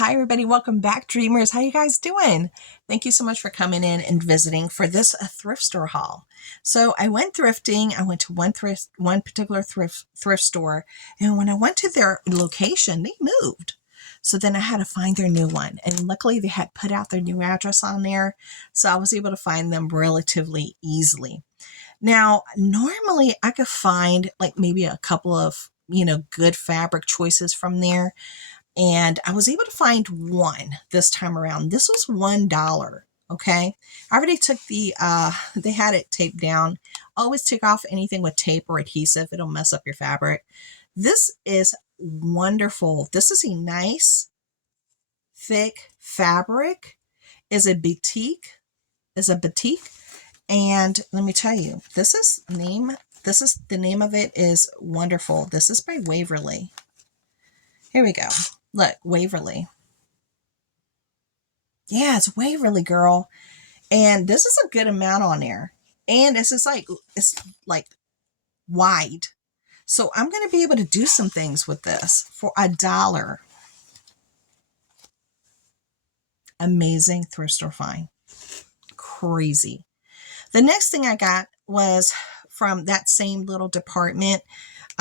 Hi everybody, welcome back dreamers. How you guys doing? Thank you so much for coming in and visiting for this thrift store haul. So I went thrifting. I went to one particular thrift store, and when I went to their location, they moved. So then I had to find their new one, and luckily they had put out their new address on there, so I was able to find them relatively easily. Now, normally I could find like maybe a couple of good fabric choices from there, and I was able to find one this time around. This was $1. Okay. I already took they had it taped down. Always take off anything with tape or adhesive. It'll mess up your fabric. This is wonderful. This is a nice, thick fabric. Is a batik. And let me tell you, this is the name of it is wonderful. This is by Waverly. Here we go. Look, Waverly. Yeah, it's Waverly, girl. And this is a good amount on there. And it's like wide. So I'm going to be able to do some things with this for $1. Amazing thrift store find. Crazy. The next thing I got was from that same little department.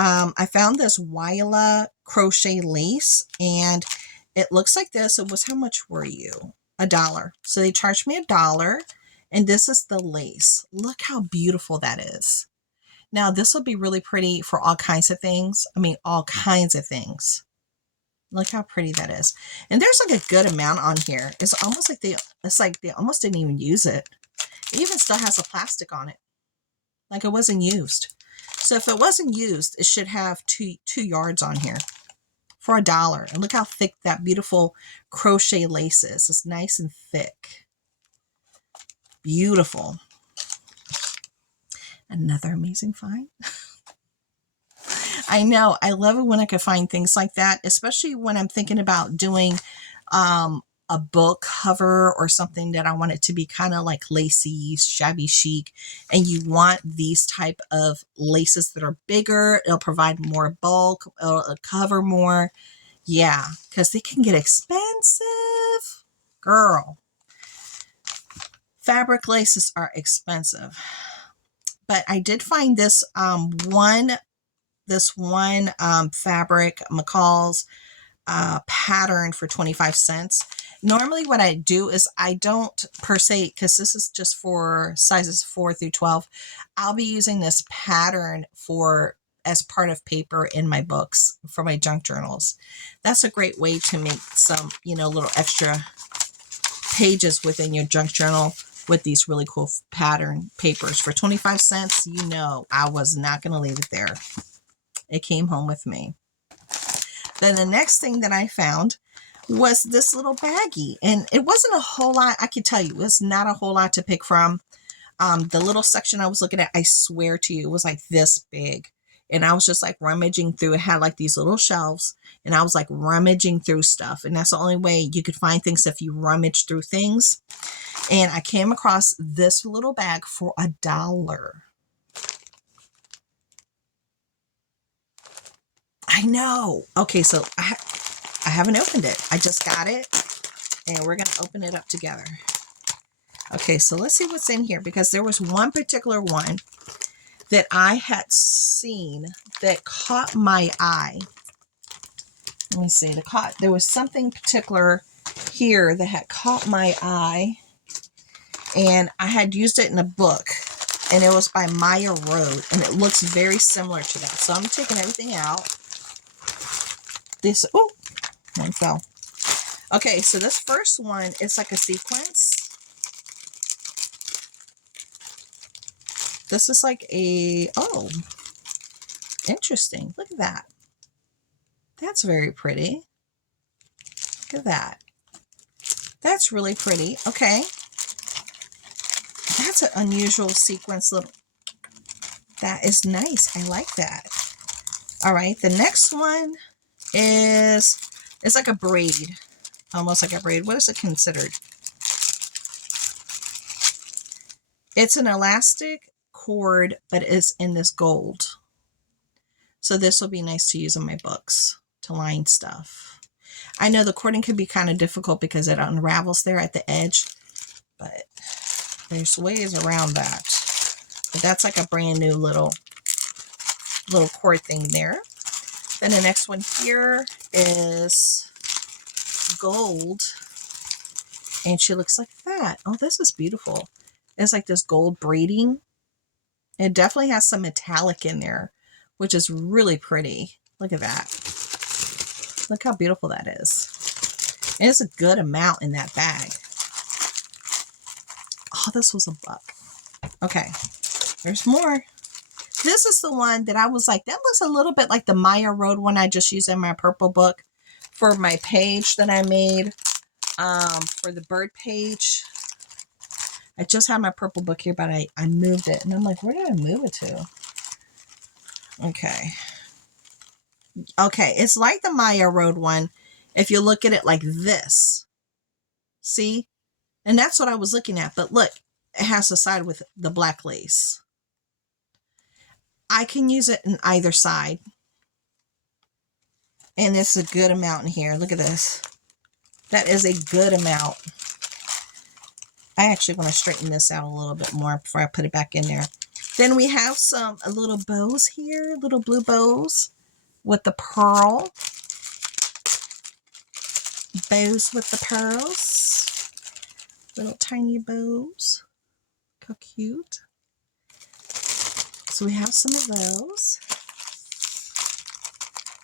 I found this Willa crochet lace, and it looks like this. It was, how much were you? $1. So they charged me $1, and this is the lace. Look how beautiful that is. Now this will be really pretty for all kinds of things. I mean, all kinds of things. Look how pretty that is. And there's like a good amount on here. It's almost like they almost didn't even use it. It even still has a plastic on it, like it wasn't used. So if it wasn't used, it should have two yards on here for $1. And look how thick that beautiful crochet lace is. It's nice and thick. Beautiful. Another amazing find. I know. I love it when I can find things like that, especially when I'm thinking about doing a book cover or something that I want it to be kind of like lacy, shabby chic, and you want these type of laces that are bigger. It'll provide more bulk, it'll cover more. Yeah, because they can get expensive. Girl, fabric laces are expensive. But I did find this one fabric, McCall's pattern for 25 cents. Normally what I do is I don't per se, because this is just for sizes 4 through 12. I'll be using this pattern as part of paper in my books for my junk journals. That's a great way to make some, little extra pages within your junk journal with these really cool pattern papers for 25 cents. I was not going to leave it there. It came home with me. Then the next thing that I found was this little baggie, and it wasn't a whole lot. I can tell you, it was not a whole lot to pick from. The little section I was looking at, I swear to you, it was like this big. And I was just like rummaging through. It had like these little shelves, and I was like rummaging through stuff. And that's the only way you could find things, if you rummage through things. And I came across this little bag for $1. I know. Okay, so I haven't opened it. I just got it, and we're going to open it up together. Okay, so let's see what's in here, because there was one particular one that I had seen that caught my eye. Let me see. There was something particular here that had caught my eye, and I had used it in a book, and it was by Maya Road, and it looks very similar to that. So I'm taking everything out. One fell. Okay, so this first one is like a sequence. This is like interesting. Look at that. That's very pretty. Look at that. That's really pretty. Okay. That's an unusual sequence little. That is nice. I like that. All right, the next one it's like a braid, almost like a braid. What is it considered? It's an elastic cord, but it's in this gold. So this will be nice to use in my books to line stuff. I know the cording can be kind of difficult because it unravels there at the edge, but there's ways around that. But that's like a brand new little cord thing there. Then the next one here is gold, and she looks like that. Oh, this is beautiful. It's like this gold braiding. It definitely has some metallic in there, which is really pretty. Look at that. Look how beautiful that is. And it's a good amount in that bag. Oh, this was $1. Okay, there's more. This is the one that I was like, that looks a little bit like the Maya Road one I just used in my purple book for my page that I made for the bird page. I just had my purple book here, but I moved it. And I'm like, where did I move it to? Okay. Okay, it's like the Maya Road one if you look at it like this. See? And that's what I was looking at. But look, it has the side with the black lace. I can use it in either side. And it's a good amount in here. Look at this. That is a good amount. I actually want to straighten this out a little bit more before I put it back in there. Then we have some little bows here, little blue bows with the pearl. Bows with the pearls. Little tiny bows. How cute. So we have some of those.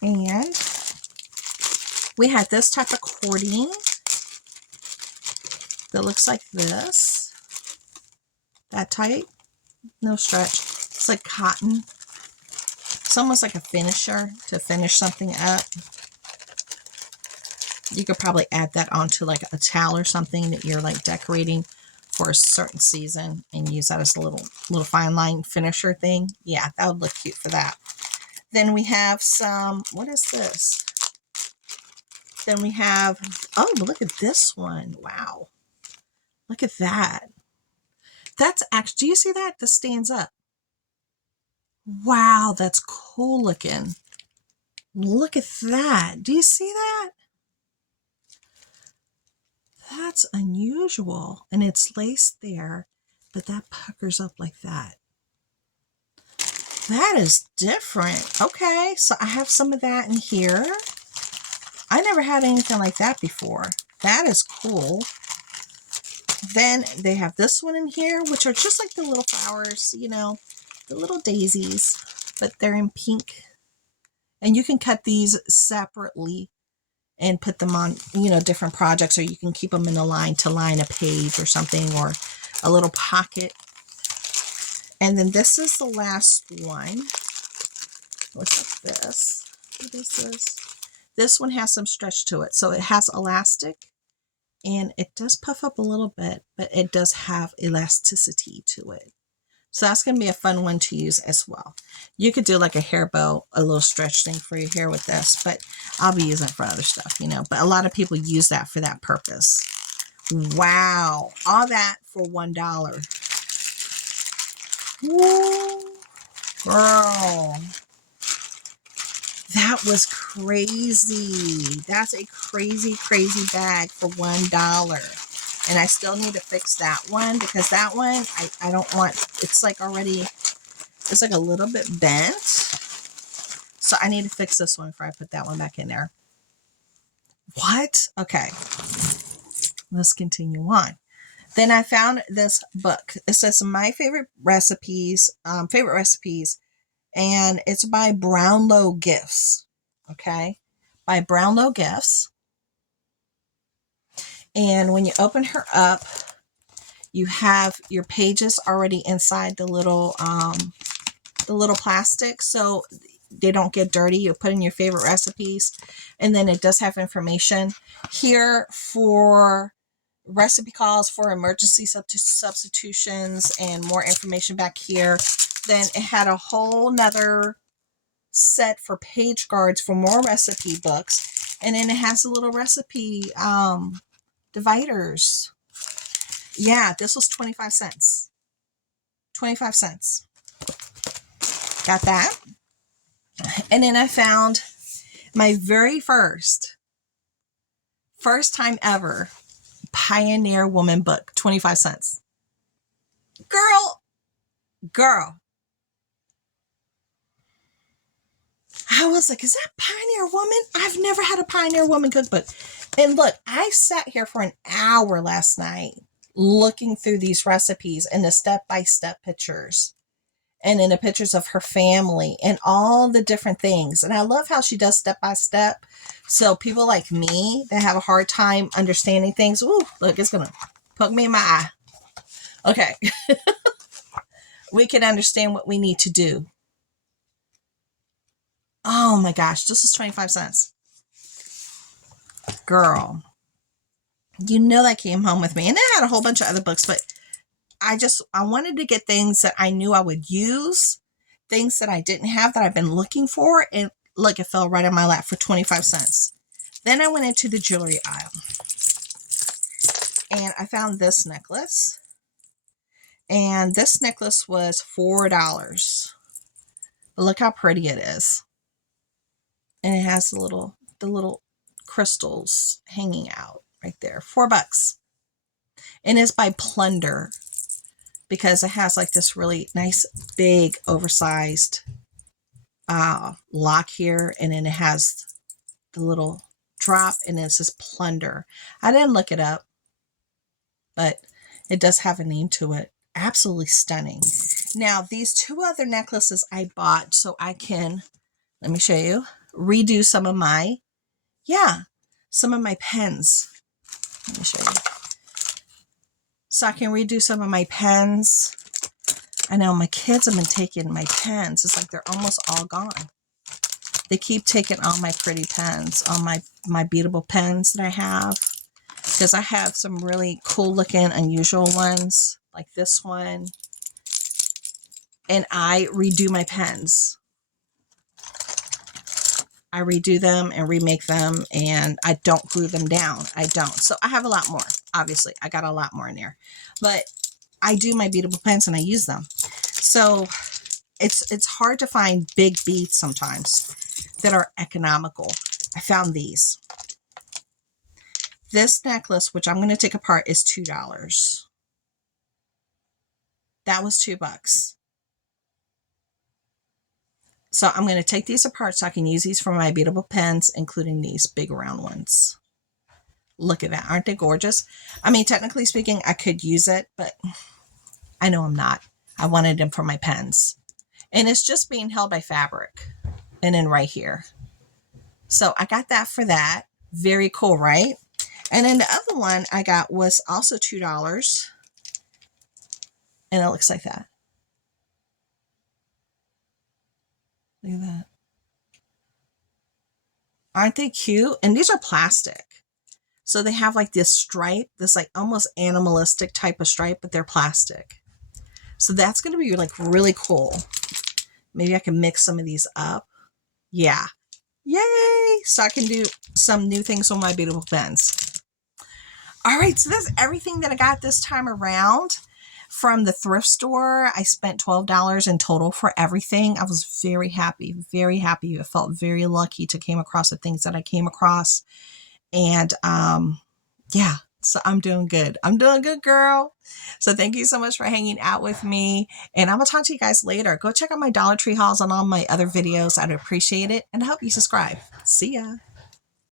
And we had this type of cording that looks like this. That tight. No stretch. It's like cotton. It's almost like a finisher to finish something up. You could probably add that onto like a towel or something that you're like decorating for a certain season and use that as a little fine line finisher thing. Yeah, that would look cute for that. Then we have some, what is this? Then we have, oh, look at this one. Wow. Look at that. That's actually, do you see that? This stands up. Wow, that's cool looking. Look at that. Do you see that? That's unusual. And it's laced there, but that puckers up like that. That is different. Okay, so I have some of that in here. I never had anything like that before. That is cool. Then they have this one in here, which are just like the little flowers, you know, the little daisies, but they're in pink. And you can cut these separately and put them on, you know, different projects, or you can keep them in a line to line a page or something, or a little pocket. And then this is the last one. What's this? What is this? This one has some stretch to it. So it has elastic and it does puff up a little bit, but it does have elasticity to it. So that's going to be a fun one to use as well. You could do like a hair bow, a little stretch thing for your hair with this, but I'll be using it for other stuff, you know, but a lot of people use that for that purpose. Wow. All that for $1. Woo, girl. That was crazy. That's a crazy, crazy bag for $1. And I still need to fix that one because that one, I don't want, it's like already, it's like a little bit bent. So I need to fix this one before I put that one back in there. What? Okay. Let's continue on. Then I found this book. It says my favorite recipes, and it's by Brownlow Gifts. Okay. By Brownlow Gifts. And when you open her up, you have your pages already inside the little plastic, so they don't get dirty. You put in your favorite recipes, and then it does have information here for recipe calls, for emergency substitutions, and more information back here. Then it had a whole nother set for page guards for more recipe books, and then it has a little recipe dividers. Yeah, this was 25 cents. 25 cents. Got that. And then I found my very first First time ever. Pioneer Woman book, 25 cents. Girl. I was like, is that Pioneer Woman? I've never had a Pioneer Woman cookbook. And look, I sat here for an hour last night looking through these recipes and the step-by-step pictures and in the pictures of her family and all the different things. And I love how she does step-by-step. So people like me that have a hard time understanding things, ooh, look, it's going to poke me in my eye. Okay. We can understand what we need to do. Oh my gosh, this was 25 cents. Girl, you know that came home with me. And I had a whole bunch of other books, but I wanted to get things that I knew I would use, things that I didn't have that I've been looking for. And look, it fell right in my lap for 25 cents. Then I went into the jewelry aisle and I found this necklace. And this necklace was $4. But look how pretty it is. And it has the little crystals hanging out right there. $4. And it's by Plunder because it has like this really nice, big, oversized lock here. And then it has the little drop and it says Plunder. I didn't look it up, but it does have a name to it. Absolutely stunning. Now, these two other necklaces I bought so I can, let me show you, redo some of my pens. Let me show you. So I can redo some of my pens. I know my kids have been taking my pens. It's like they're almost all gone. They keep taking all my pretty pens, all my beatable pens that I have. Because I have some really cool looking, unusual ones, like this one. And I redo my pens. I redo them and remake them, and I don't glue them down. I don't. So I have a lot more. Obviously, I got a lot more in there. But I do my beatable pens and I use them. So it's hard to find big beads sometimes that are economical. I found these. This necklace, which I'm going to take apart, is $2. That was $2. So I'm going to take these apart so I can use these for my beatable pens, including these big round ones. Look at that. Aren't they gorgeous? I mean, technically speaking, I could use it, but I know I'm not. I wanted them for my pens. And it's just being held by fabric. And then right here. So I got that for that. Very cool, right? And then the other one I got was also $2. And it looks like that. Look at that. Aren't they cute? And these are plastic. So they have like this stripe, this like almost animalistic type of stripe, but they're plastic. So that's going to be like really cool. Maybe I can mix some of these up. Yeah. Yay! So I can do some new things on my beautiful pens. All right, so that's everything that I got this time around from the thrift store. I spent $12 in total for everything. I was very happy, very happy. I felt very lucky to came across the things that I came across. And yeah, so I'm doing good. I'm doing good, girl. So thank you so much for hanging out with me. And I'm going to talk to you guys later. Go check out my Dollar Tree hauls and all my other videos. I'd appreciate it. And I hope you subscribe. See ya.